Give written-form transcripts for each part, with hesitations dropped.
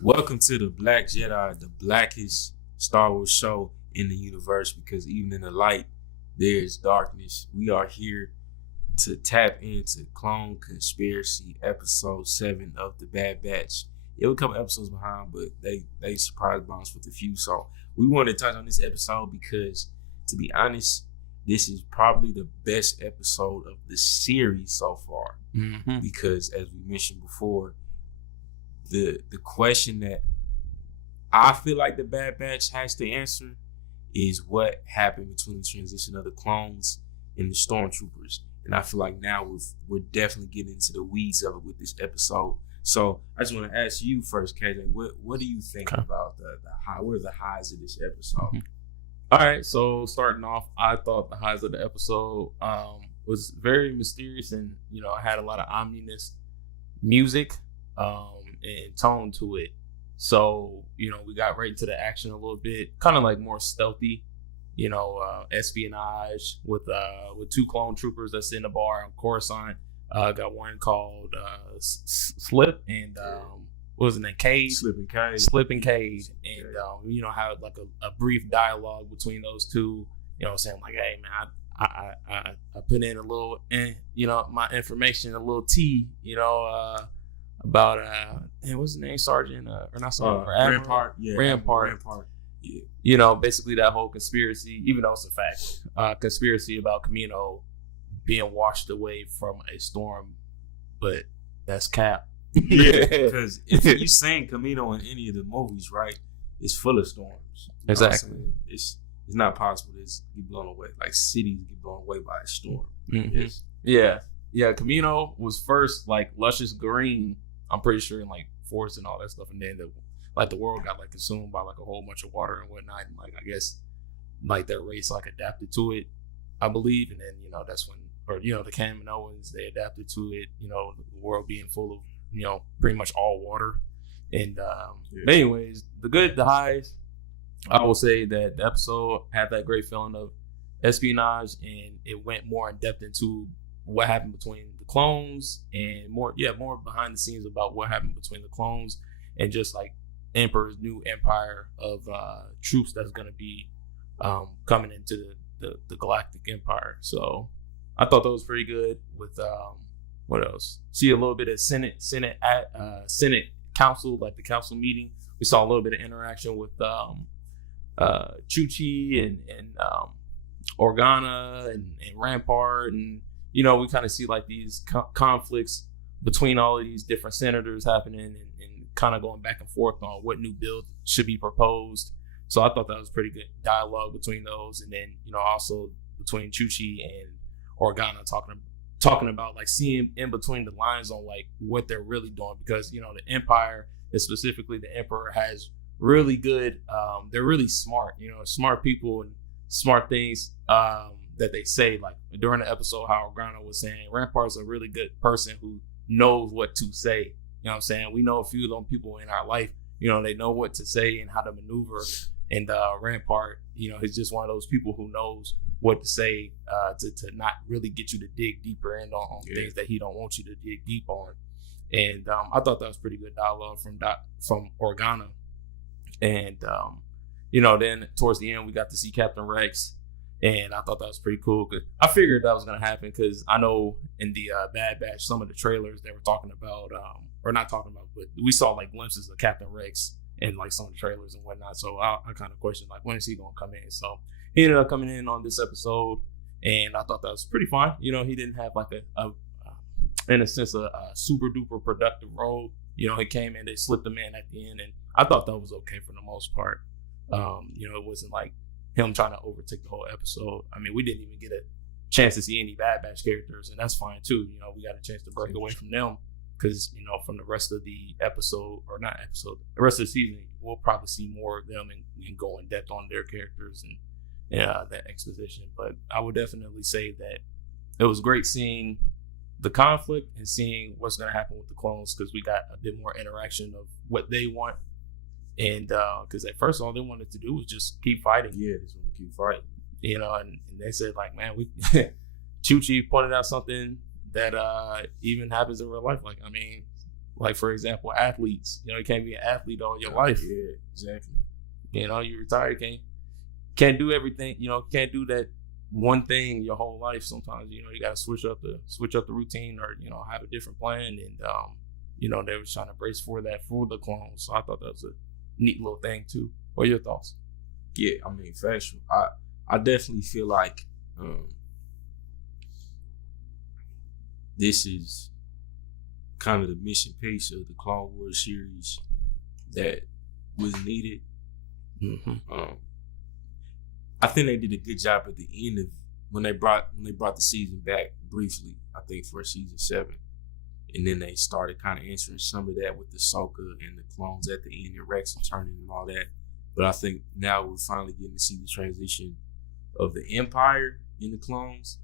Welcome to the Black Jedi, the blackest Star Wars show in the universe, because even in the light, there is darkness. We are here to tap into Clone Conspiracy Episode 7 of The Bad Batch. It would come episodes behind, but they surprised us with a few. So we want to touch on this episode because, to be honest, this is probably the best episode of the series so far. Mm-hmm. Because, as we mentioned before, the question that I feel like the Bad Batch has to answer is what happened between the transition of the clones and the stormtroopers. And I feel like now we're definitely getting into the weeds of it with this episode. So I just want to ask you first, KJ, what do you think about the high? What are the highs of this episode? Mm-hmm. All right, so starting off, I thought the highs of the episode was very mysterious, and had a lot of ominous music and tone to it. So we got right into the action a little bit, kind of like more stealthy, espionage with two clone troopers that's in the bar on Coruscant. Got one called Slip and what was his name? Cade. Slip and Cade. And have like a brief dialogue between those two. Saying like, hey man, I put in a little, my information, a little tea, about what's his name, Sergeant or not Sergeant, Rampart. Rampart. Yeah. Basically that whole conspiracy, even though it's a fact, conspiracy about Camino being washed away from a storm, but that's cap. Yeah, because if you seen Camino in any of the movies, right, it's full of storms. Exactly. It's not possible to get blown away. Like cities get blown away by a storm. Mm-hmm. Yes. Yeah. Camino was first like luscious green, I'm pretty sure, in like forests and all that stuff, and then the world got like consumed by like a whole bunch of water and whatnot, and like I guess like their race like adapted to it, I believe, and then that's when, or the Kaminoans, they adapted to it, the world being full of pretty much all water. And but anyways, the highs, I will say that the episode had that great feeling of espionage, and it went more in depth into what happened between the clones and more behind the scenes about what happened between the clones and just like Emperor's new empire of troops that's going to be coming into the Galactic Empire. So I thought that was pretty good. With what else? See a little bit of Senate Council, like the council meeting. We saw a little bit of interaction with Chuchi and Organa and Rampart, and we kind of see like these conflicts between all of these different senators happening, and kind of going back and forth on what new bill should be proposed. So I thought that was pretty good dialogue between those, and then also between Chuchi and Organa talking about like seeing in between the lines on like what they're really doing, because the Empire, and specifically the Emperor, has really good they're really smart, smart people and smart things that they say. Like during the episode, how Organa was saying Rampart's a really good person who knows what to say. What I'm saying? We know a few of them people in our life, they know what to say and how to maneuver. And Rampart, he's just one of those people who knows what to say to not really get you to dig deeper in on things that he don't want you to dig deep on. And I thought that was pretty good dialogue from Organa. And then towards the end, we got to see Captain Rex, and I thought that was pretty cool. Cause I figured that was gonna happen, because I know in the Bad Batch, some of the trailers they were talking about, or not talking about, but we saw like glimpses of Captain Rex in like some of the trailers and whatnot. So I kind of questioned like, when is he gonna come in? So he ended up coming in on this episode, and I thought that was pretty fine. He didn't have like a in a sense a super duper productive role. He came in, they slipped him in at the end, and I thought that was okay for the most part. It wasn't like him trying to overtake the whole episode. I mean, we didn't even get a chance to see any Bad Batch characters, and that's fine too. We got a chance to break away from them, because from the rest of the episode, or not episode, the rest of the season, we'll probably see more of them and go in depth on their characters and that exposition. But I would definitely say that it was great seeing the conflict and seeing what's going to happen with the clones, because we got a bit more interaction of what they want. And because at first all they wanted to do was just keep fighting. Yeah, they just want to keep fighting. And they said like, man, we Chuchi pointed out something that even happens in real life. Like, I mean, Like, for example, athletes. You can't be an athlete all your life. Yeah, exactly. You retire, can't do everything. Can't do that one thing your whole life. Sometimes you got to switch up the routine, or have a different plan. And they were trying to brace for that for the clones. So I thought that was a neat little thing too. What are your thoughts? Yeah, I mean, factual. I definitely feel like this is kind of the missing piece of the Clone Wars series that was needed. Mm-hmm. I think they did a good job at the end of when they brought the season back briefly. I think for season 7, and then they started kind of answering some of that with the Ahsoka and the clones at the end, and Rex and turning and all that. But I think now we're finally getting to see the transition of the Empire in the clones,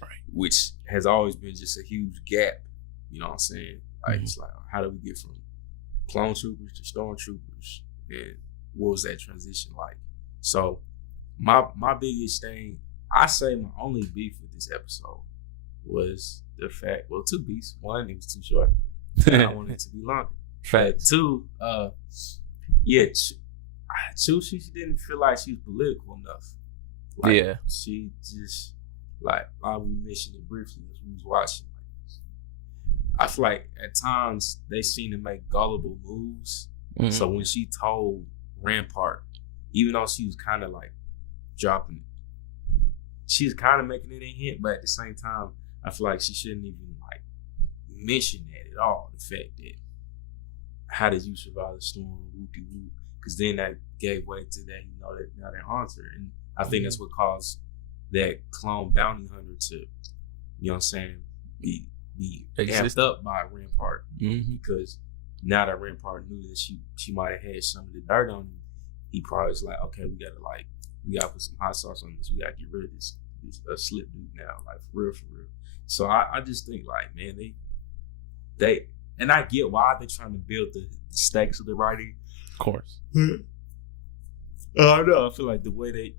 right? Which has always been just a huge gap. You know what I'm saying? Like, It's like, how do we get from clone troopers to stormtroopers, and what was that transition like? So my biggest thing, I say my only beef with this episode was the fact, well, 2 beefs. One, it was too short. I wanted it to be longer. Fact. 2, she didn't feel like she was political enough. Like, yeah. She just, like we mentioned it briefly as we was watching. I feel like at times they seem to make gullible moves. Mm-hmm. So when she told Rampart, even though she was kind of like dropping it, she was kind of making it a hint, but at the same time, I feel like she shouldn't even like mention that at all. The fact that, how did you survive the storm, whoopie whoop? Because then that gave way to that, that now they're on her. And I think that's what caused that clone bounty hunter to, be amped up by Rampart. Mm-hmm. Because now that Rampart knew that she might have had some of the dirt on him, he probably was like, okay, we gotta put some hot sauce on this. We gotta get rid of this slip dude now, like for real. So I just think, like, man, they and I get why they're trying to build the stakes of the writing. Of course. I don't know. I feel like the way they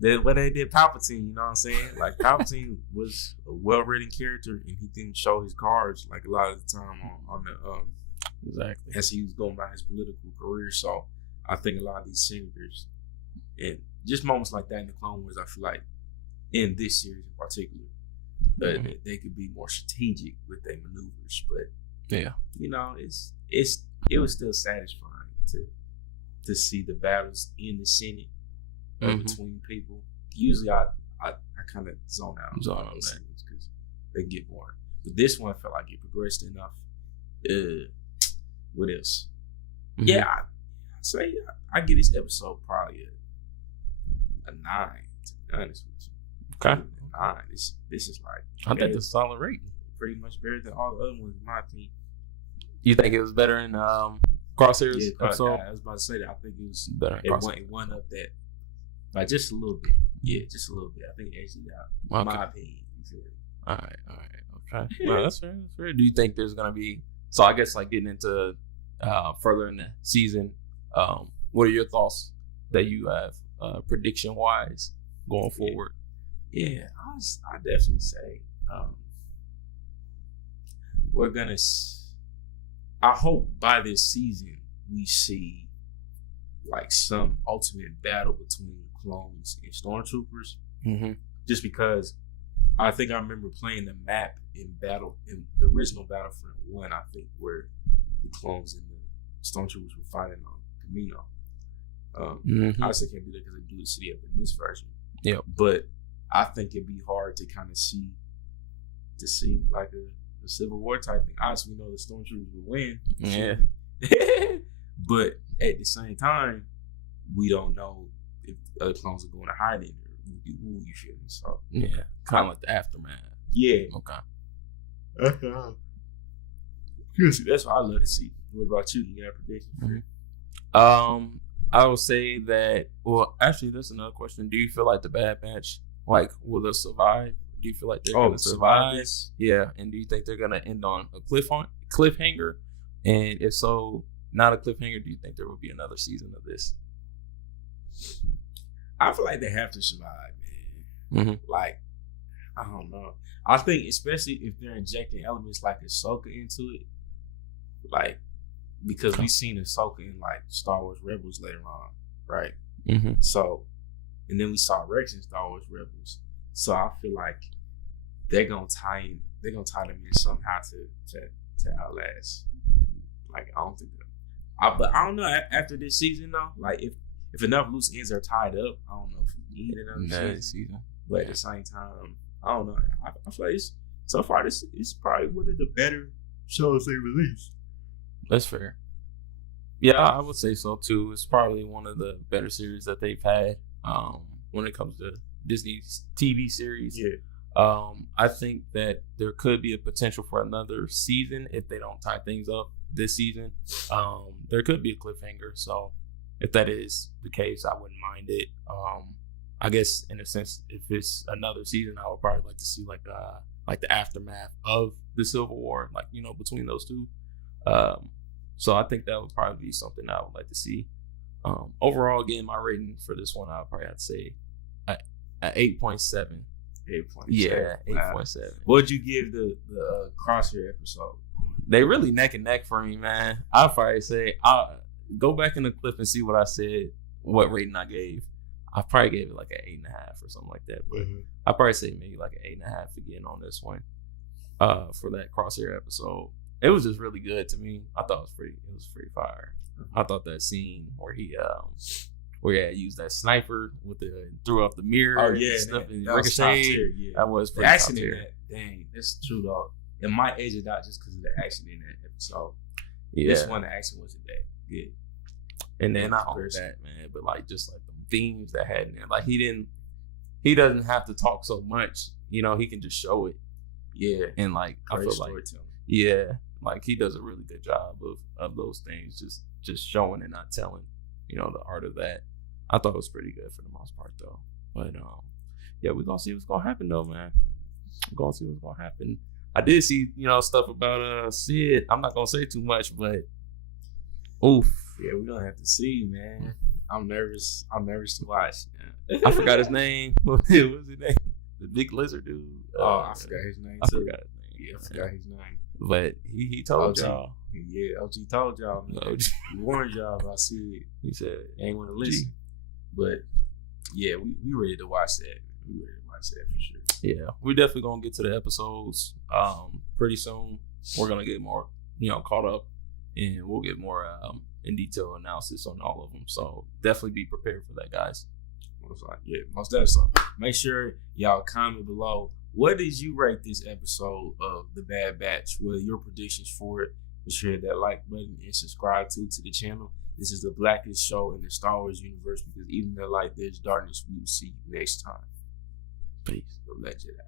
did Palpatine, you know what I'm saying? Like, Palpatine was a well-written character, and he didn't show his cards like a lot of the time on the exactly as he was going about his political career. So I think a lot of these senators, and just moments like that in the Clone Wars, I feel like in this series in particular, they could be more strategic with their maneuvers. But yeah, it was still satisfying to see the battles in the Senate between people. Usually I kind of zone out on those scenes because they get boring. But this one felt like it progressed enough. What else? Mm-hmm. Yeah, I'd say I give this episode probably a 9, to be honest with you. Okay. 9. This is like, I think it's a solid rating. Pretty much better than all the other ones in my opinion. You think it was better in Crosshairs episode? I was about to say that. I think it was better. It went up that by just a little bit. Yeah, just a little bit. I think it edged it out. In my opinion. All right. Okay. No, that's fair. Do you think there's gonna be? So I guess like getting into further in the season, what are your thoughts that you have prediction wise going forward? Yeah, I definitely say we're gonna. I hope by this season we see like some ultimate battle between clones and stormtroopers. Mm-hmm. Just because I think I remember playing the map in the original Battlefront 1, I think, where the clones and the stormtroopers were fighting on Camino. I also can't do that because they blew the city up in this version. Yeah, but I think it'd be hard to kind of see like a Civil War type thing. Obviously, we know the stormtroopers will win. Yeah. But at the same time, we don't know if other clones are going to hide in there. You feel me? So yeah, kind of like the aftermath. Yeah. Okay. That's what I love to see. What about you? You got a prediction? Mm-hmm. I would say that. Well, actually, that's another question. Do you feel like the Bad Batch, like, will they survive? Do you feel like they're going to survive this? Yeah. And do you think they're going to end on a cliffhanger? And if so, not a cliffhanger, do you think there will be another season of this? I feel like they have to survive, man. Mm-hmm. Like, I don't know. I think especially if they're injecting elements like Ahsoka into it, like because we seen Ahsoka in like Star Wars Rebels later on, right? Mm-hmm. So, and then we saw Rex in Star Wars Rebels. So I feel like they're gonna tie them in somehow to Outlast. Like I don't think but I don't know after this season though. Like if enough loose ends are tied up, I don't know if we need another season. But at the same time, I don't know. I feel like so far this is probably one of the better shows they released. That's fair. Yeah, I would say so too. It's probably one of the better series that they've had when it comes to Disney's TV series. Yeah. I think that there could be a potential for another season if they don't tie things up this season. There could be a cliffhanger. So if that is the case, I wouldn't mind it. I guess in a sense, if it's another season, I would probably like to see like the aftermath of the Civil War, like, you know, between those two. So I think that would probably be something I would like to see. Overall, again, my rating for this one, I would probably have to say at 8.7. 8.7. Yeah, 8.7. What'd you give the Crosshair episode? They really neck and neck for me, man. I'd probably say I'll go back in the clip and see what I said, what rating I gave. I probably gave it like an 8.5 or something like that. But I'd probably say maybe like an 8.5 again on this one. For that Crosshair episode. It was just really good to me. I thought it was pretty fire. I thought that scene where he had used that sniper threw off the mirror and stuff and ricocheted. That was pretty the action top in tier. that, dang, that's true though. It might edge it out just because of the action in that episode. Yeah. This one, the action wasn't that good. And then not only that, man, but like just like the themes that had in there. Like he doesn't have to talk so much. You know, he can just show it. Yeah. And like I feel like like he does a really good job of those things, just showing and not telling, you know, the art of that. I thought it was pretty good for the most part though. But yeah, we're gonna see what's gonna happen though, man. We're gonna see what's gonna happen. I did see, you know, stuff about Sid. I'm not gonna say too much, but oof. Yeah, we're gonna have to see, man. I'm nervous to watch. I forgot his name. What was his name? The big lizard dude. I forgot his name too. I forgot his name. Yeah, I forgot his name. But he told y'all. Yeah, OG told y'all, man. OG. He warned y'all about Sid. He said ain't want to listen. But yeah, we ready to watch that. We ready to watch that for sure. Yeah, we're definitely gonna get to the episodes pretty soon. We're gonna get more, you know, caught up, and we'll get more in detail analysis on all of them. So definitely be prepared for that, guys. Most definitely. So make sure y'all comment below. What did you rate this episode of The Bad Batch? What are your predictions for it? Be sure to hit that like button and subscribe to the channel. This is the blackest show in the Star Wars universe because even in the light there's darkness. We will see you next time. Peace. TheBlackJedi.